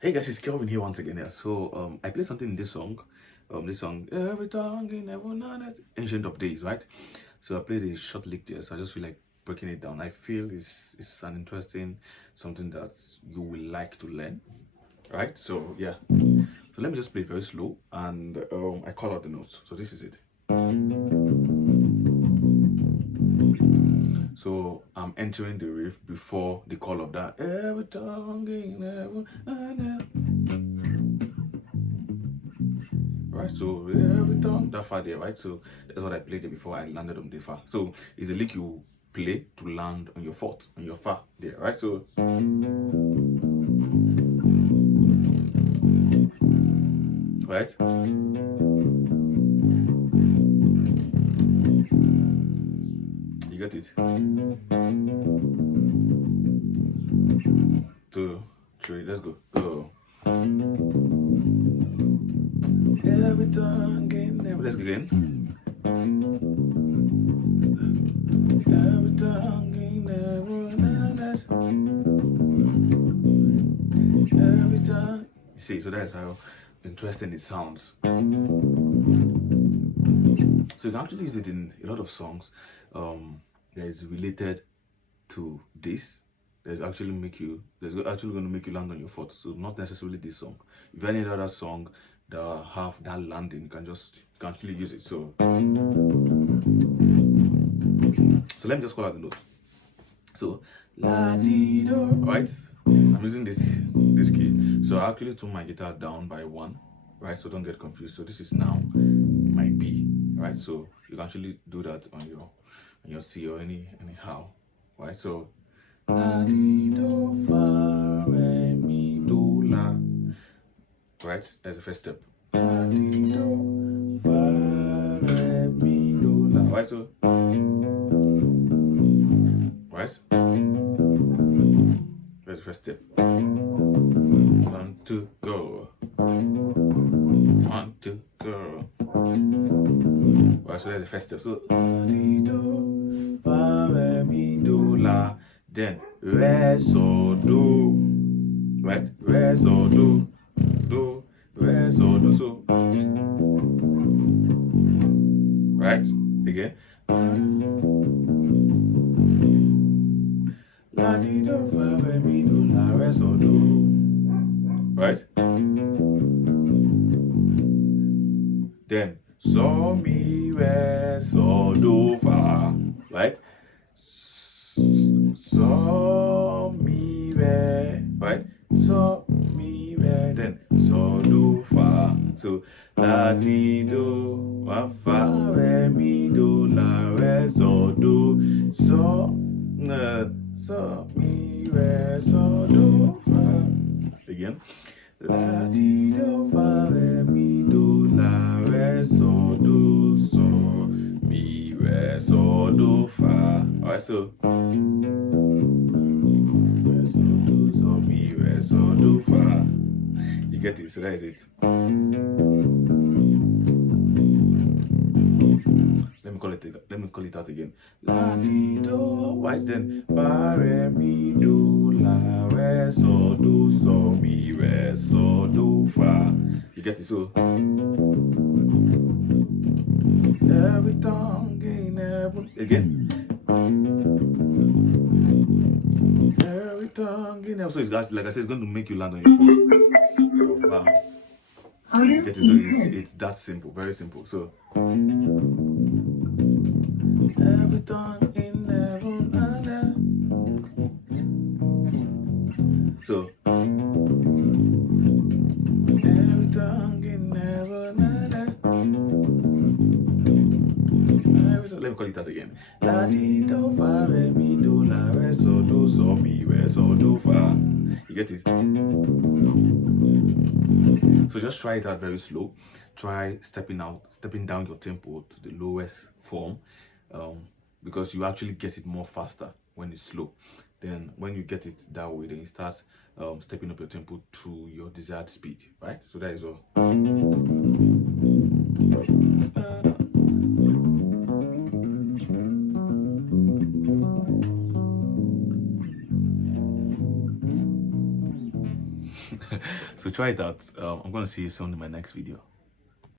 Hey guys, it's Kelvin here once again. Yeah. So I played something in this song, every tongue in heaven on it, Ancient of Days, right? So I played a short lick there, so I just feel like breaking it down. I feel it's an interesting something that you will like to learn, right? So yeah. So let me just play it very slow, and I call out the notes. So this is it. So I'm entering the riff before the call of that. Every tongue in heaven on earth. Right, so every time that far there, right? So that's what I played there before I landed on the fa. So it's a lick you play to land on your fourth, on your fa there, right? So right, you got it. 2, 3, let's go. Go. Every tongue in every. Let's go again. Every tongue in every tongue. You see, so that's how interesting it sounds. So you can actually use it in a lot of songs that is related to this. There's actually going to make you land on your foot. So not necessarily this song. If any other song that have that landing, you can actually use it. So let me just call out the note. So la di do, right? I'm using this key. So I actually tune my guitar down by 1, right? So don't get confused. So this is now my B, right? So you can actually do that on your C or anyhow, right? So la di do fa re mi do la, right? That's the first step. La di do fa re mi do la, right? So right, that's the first step. 1, 2, go. 1, 2, go. Right, so that's the first step. So la di do fa re mi do la. Then re so do, right? Re so do, do, re so do. So right again. La di do fa re mi do la re so do, right? Then so mi re so do fa, right? So mi re, right? So mi re, then so do fa. So la di do fa re mi do la re so do. So mi re so do fa. Again. La di do fa re mi do la re so do, so mi re so do fa. Alright, so re so do, so mi re so do fa. You get it? So that is it. Let me call it out again. La di do, right? Then fa re mi do la re so do, so mi re so do fa. You get it? So every tongue in heaven again. Every tongue in heaven. So it's like I said, it's going to make you land on your foot. So fa. You get it? So it's that simple, very simple. So every tongue in heaven and earth. So every tongue in heaven and earth. Let me call it out again. La di do fa re mi do la re so do, so mi re so do fa. You get it? So just try it out very slow. Try stepping down your tempo to the lowest form, because you actually get it more faster when it's slow. Then when you get it that way, then you start stepping up your tempo to your desired speed, right? So that is all. So try it out. I'm going to see you soon in my next video.